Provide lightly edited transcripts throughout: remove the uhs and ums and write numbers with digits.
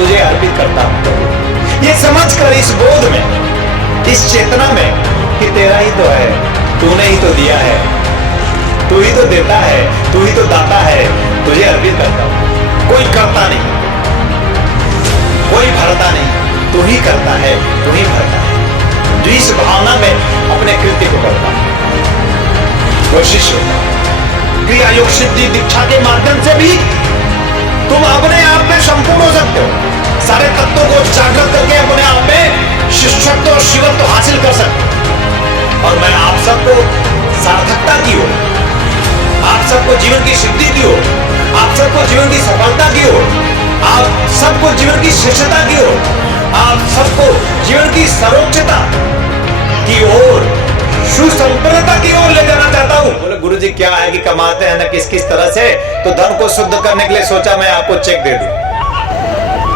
तुझे अर्पित करता हूं प्रभु। ये समझ कर इस बोध में, इस चेतना में कि तेरा ही तो है, तूने ही तो दिया है, तू ही तो देता है, तू ही तो दाता है, तुझे अर्पित करता हूं। कोई करता नहीं, कोई भरता नहीं, तू ही करता है, तू ही भरता है। जो इस भावना में अपने कृत्य को करता है वो शिष्य होता है। क्रिया योग सिद्धि दीक्षा के माध्यम से भी तुम अपने आप में संपूर्ण हो सकते हो। सारे तत्वों को जागृत करके अपने आप में शिष्यत्व और शिवत्व हासिल कर सकते हो। और मैं आप सबको सार्थकता की ओर, आप सबको जीवन की सिद्धि की ओर, आप सबको जीवन की सफलता की ओर, आप सबको जीवन की श्रेष्ठता की ओर, आप सबको जीवन की सर्वोच्चता की ओर, सुसंपन्नता की ओर ले जाना चाहता हूं। बोले गुरुजी क्या है कि कमाते हैं ना किस किस तरह से, तो धन को शुद्ध करने के लिए सोचा मैं आपको चेक दे दूं।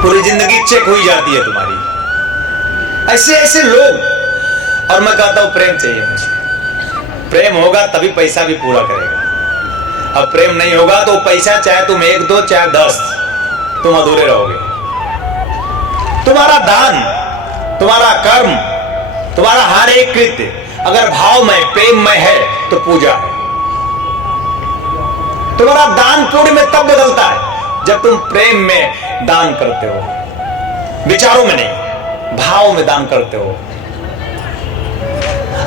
पूरी जिंदगी चेक हुई जाती है तुम्हारी। ऐसे ऐसे लोग। और मैं कहता हूं प्रेम चाहिए मुझे। प्रेम होगा तभी पैसा भी पूरा करेगा। अब प्रेम नहीं होगा तो पैसा चाहे तुम 1 2 चाहे 10, तुम अधूरे रहोगे। तुम्हारा दान, तुम्हारा कर्म, तुम्हारा हर एक कृत्य अगर भाव में प्रेम में है तो पूजा है। तुम्हारा दान पुण्य में तब बदलता है जब तुम प्रेम में दान करते हो, विचारों में नहीं, भाव में दान करते हो।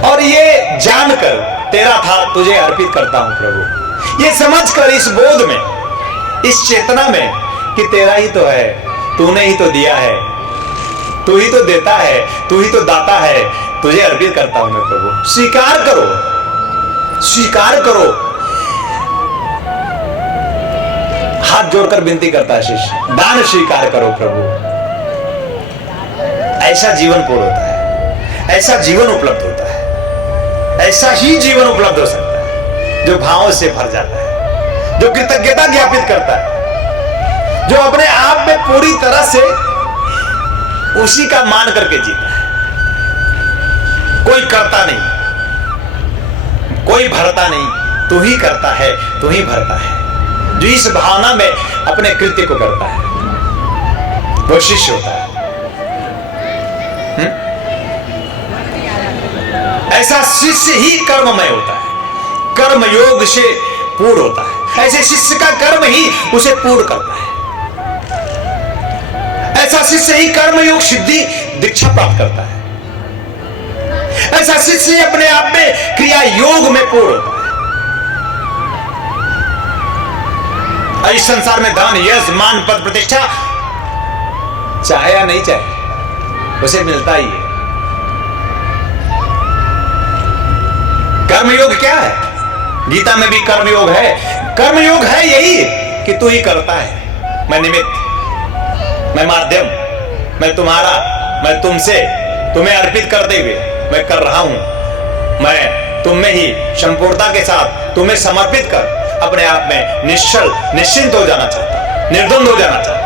और ये जानकर तेरा था तुझे अर्पित करता हूं प्रभु। ये समझकर इस बोध में, इस चेतना में कि तेरा ही तो है, तूने ही तो दिया है, तू ही तो देता है, तू ही तो दाता है, तुझे अर्पित करता हूं मैं प्रभु। स्वीकार करो, स्वीकार करो। हाथ जोड़कर विनती करता है शिष्य, दान स्वीकार करो प्रभु। ऐसा जीवन पूर्ण होता है, ऐसा जीवन उपलब्ध होता है, ऐसा ही जीवन उपलब्ध हो सकता है जो भावों से भर जाता है, जो कृतज्ञता ज्ञापित करता है, जो अपने आप में पूरी तरह से उसी का मान करके जीता है। कोई करता नहीं, कोई भरता नहीं, तू ही करता है, तू ही भरता है। जो इस भावना में अपने कृत्य को करता है वो शिष्य होता है। ऐसा शिष्य ही कर्ममय होता है, कर्म योग से पूर्ण होता है। ऐसे शिष्य का कर्म ही उसे पूर्ण करता है। ऐसा शिष्य ही कर्म योग सिद्धि दीक्षा प्राप्त करता है। ऐसा शिष्य अपने आप में क्रिया योग में पूर्ण होता है। इस संसार में धन यश मान पद प्रतिष्ठा चाहे या नहीं चाहे उसे मिलता ही है। कर्मयोग क्या है? गीता में भी कर्मयोग है। कर्मयोग है यही कि तू ही करता है, मैं निमित्त, मैं माध्यम, मैं तुम्हारा, मैं तुमसे, तुम्हें अर्पित करते हुए मैं कर रहा हूं। मैं तुम में ही संपूर्णता के साथ तुम्हें समर्पित कर अपने आप में निश्चल निश्चिंत हो जाना चाहता, निर्द्वंद हो जाना चाहता।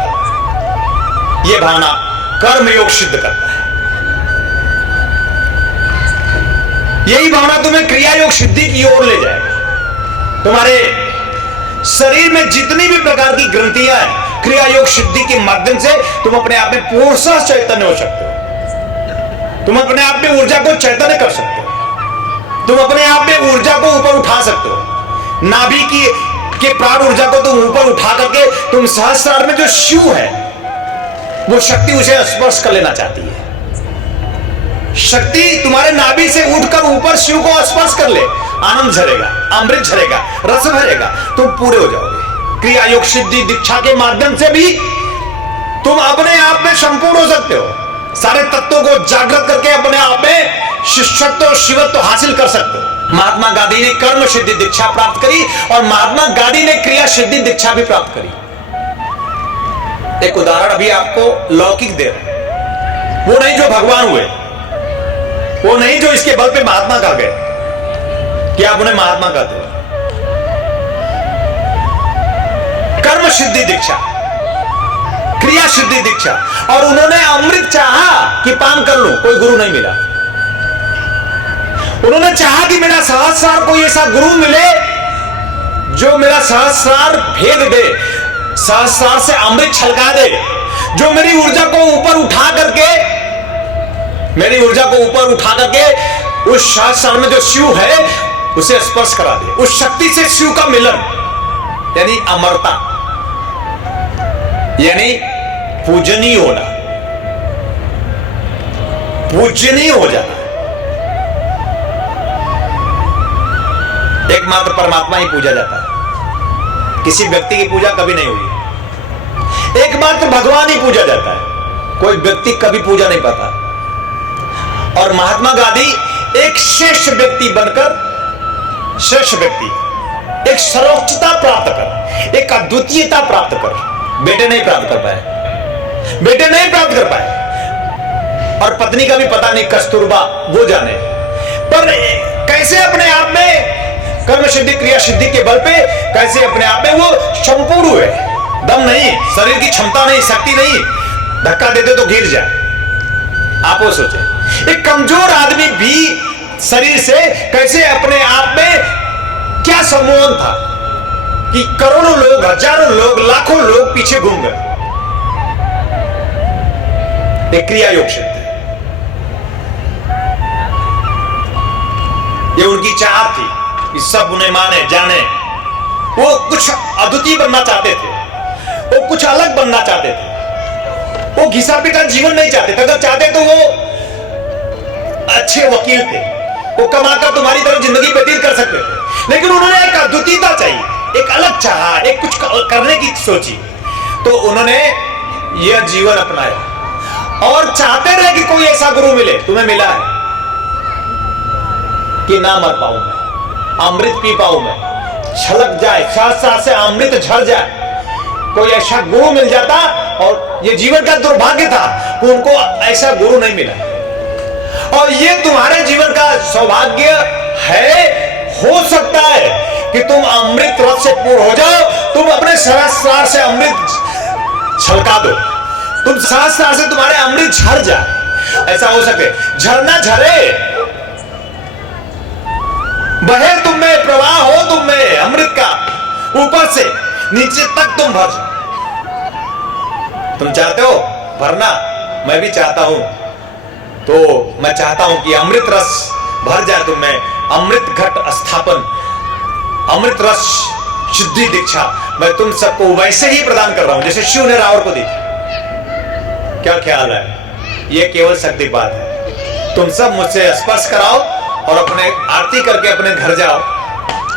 यह भावना कर्मयोग सिद्ध करता है। यही भावना तुम्हें क्रिया योग सिद्धि की ओर ले जाएगा। तुम्हारे शरीर में जितनी भी प्रकार की ग्रंथियां हैं, क्रिया योग सिद्धि के माध्यम से तुम अपने आप में पूर्ण चैतन्य हो सकते हो। तुम अपने आप में ऊर्जा को चैतन्य कर सकते हो। तुम अपने आप में ऊर्जा को ऊपर उठा सकते हो। नाभि के प्राण ऊर्जा को तुम ऊपर उठा करके तुम सहस्रार में जो शिव है वो शक्ति उसे स्पर्श कर लेना चाहती है। शक्ति तुम्हारे नाभि से उठकर ऊपर शिव को स्पर्श कर ले, आनंद झरेगा, अमृत झरेगा, रस भरेगा, तुम पूरे हो जाओगे। क्रिया योग सिद्धि दीक्षा के माध्यम से भी तुम अपने आप में संपूर्ण हो सकते हो। सारे तत्वों को जागृत करके अपने आप में शिष्यत्व और शिवत्व हासिल कर सकते हो। महात्मा गांधी ने कर्म सिद्धि दीक्षा प्राप्त करी और महात्मा गांधी ने क्रिया सिद्धि दीक्षा भी प्राप्त करी। एक उदाहरण अभी आपको लौकिक दे रहे, वो नहीं जो भगवान हुए, वो नहीं जो इसके बल पे महात्मा कह गए कि आप उन्हें महात्मा कहते हो। कर्म सिद्धि दीक्षा, क्रिया सिद्धि दीक्षा, और उन्होंने अमृत चाहा कि पान कर लूं, कोई गुरु नहीं मिला। उन्होंने चाहा कि मेरा सहस्रार कोई ऐसा गुरु मिले जो मेरा सहस्रार भेद दे, सहस्रार से अमृत छलका दे, जो मेरी ऊर्जा को ऊपर उठा करके, मेरी ऊर्जा को ऊपर उठा करके उस शास्त्र में जो शिव है उसे स्पर्श करा दे, उस शक्ति से शिव का मिलन, यानी अमरता, यानी पूजनीय होना, पूजनीय हो जाना। एकमात्र परमात्मा ही पूजा जाता है, किसी व्यक्ति की पूजा कभी नहीं हुई। एकमात्र भगवान ही पूजा जाता है, कोई व्यक्ति कभी पूजा नहीं पाता। और महात्मा गांधी एक श्रेष्ठ व्यक्ति बनकर, श्रेष्ठ व्यक्ति, एक सर्वोच्चता प्राप्त कर, एक अद्वितीयता प्राप्त कर, बेटे नहीं प्राप्त कर पाए, बेटे नहीं प्राप्त कर पाए। और पत्नी का भी पता नहीं, कस्तूरबा वो जाने। पर कैसे अपने आप में कर्म सिद्धि क्रिया सिद्धि के बल पे कैसे अपने आप में वो संपूर्ण हुए, दम नहीं, शरीर की क्षमता नहीं, शक्ति नहीं, धक्का देते तो गिर जाए। आप वो सोचे, एक कमजोर आदमी भी शरीर से कैसे अपने आप में क्या सम्मोहन था कि करोड़ों लोग, हजारों लोग, लाखों लोग पीछे घूम गए। एक क्रिया योग सिद्ध, ये उनकी चाहत थी कि सब उन्हें माने जाने। वो कुछ अद्वितीय बनना चाहते थे, वो कुछ अलग बनना चाहते थे, वो घिसा पिटा जीवन नहीं चाहते थे। अगर चाहते तो वो अच्छे वकील थे, वो कमाकर तुम्हारी तरफ जिंदगी व्यतीत कर सकते थे, लेकिन उन्होंने एक अद्वितीयता चाहिए, एक अलग चाहा, एक कुछ करने की सोची, तो उन्होंने यह जीवन अपनाया। और चाहते रहे कि कोई ऐसा गुरु मिले, तुम्हें मिला है कि ना मर पाऊं मैं, अमृत पी पाऊं मैं, छलक जाए, साथ से अमृत झड़ जाए। कोई ऐसा गुरु मिल जाता, और ये जीवन का दुर्भाग्य था कि उनको ऐसा गुरु नहीं मिला। और ये तुम्हारे जीवन का सौभाग्य है, हो सकता है कि तुम अमृत रस से पूर्ण हो जाओ, तुम अपने सहस्रार से अमृत छलका दो, तुम सहस्रार से तुम्हारे अमृत झड़ जाए। ऐसा हो सके, झरना झरे, बहे तुम में, प्रवाह हो तुम में अमृत का, ऊपर से नीचे तक तुम भर। तुम चाहते हो भरना, मैं भी चाहता हूं, तो मैं चाहता हूं कि अमृत रस भर जाए तुम में, अमृत घट स्थापन, अमृत रस सिद्धि दीक्षा मैं तुम सबको वैसे ही प्रदान कर रहा हूं जैसे शिव ने रावण को दी थी। क्या ख्याल है? यह केवल शक्ति बात है। तुम सब मुझसे स्पर्श कराओ और अपने आरती करके अपने घर जाओ,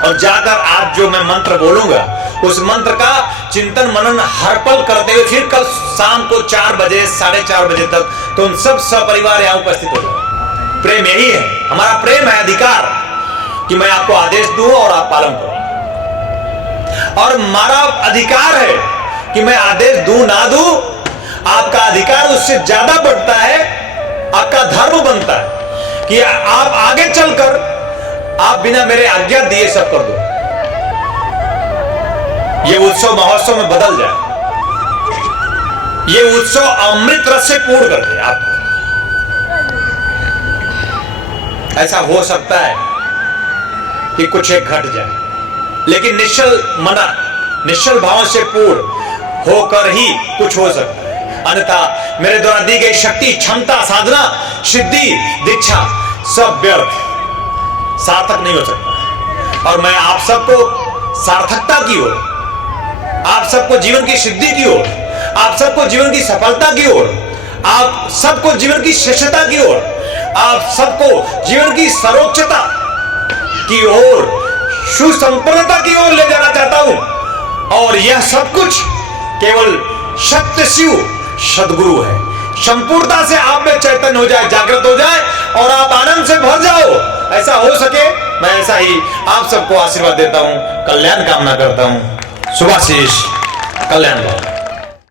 और जाकर आज जो मैं मंत्र बोलूंगा उस मंत्र का चिंतन मनन हर पल करते हुए फिर कल शाम को 4 बजे 4:30 बजे तक तुम सब सपरिवार यहां उपस्थित हो जाओ। प्रेम यही है, हमारा प्रेम है अधिकार कि मैं आपको आदेश दूं और आप पालन करो, और हमारा अधिकार है कि मैं आदेश दूं ना दूं, आपका अधिकार उससे ज्यादा बढ़ता है, आपका धर्म बनता है कि आप आगे चलकर आप बिना मेरे आज्ञा दिए सब कर दो। ये उत्सव महोत्सव में बदल जाए, ये उत्सव अमृत रस से पूर्ण कर दे आपको। ऐसा हो सकता है कि कुछ एक घट जाए, लेकिन निश्चल मना, निश्चल भाव से पूर्ण होकर ही कुछ हो सकता है। अन्यथा मेरे द्वारा दी गई शक्ति, क्षमता, साधना, सिद्धि, दीक्षा सब व्यर्थ, सार्थक नहीं हो सकता। और मैं आप सबको सार्थकता की ओर, आप सबको जीवन की सिद्धि की ओर, आप सबको जीवन की सफलता की ओर, आप सबको जीवन की श्रेष्ठता की ओर, आप सबको जीवन की सर्वोच्चता की ओर, सुसंपन्नता की ओर ले जाना चाहता हूं। और यह सब कुछ केवल सत्य शिव सदगुरु है। संपूर्णता से आप में चैतन्य हो जाए, जागृत हो जाए और आप आनंद से भर जाओ। ऐसा हो सके, मैं ऐसा ही आप सबको आशीर्वाद देता हूं, कल्याण कामना करता हूं। शुभाशीष, कल्याण भाव।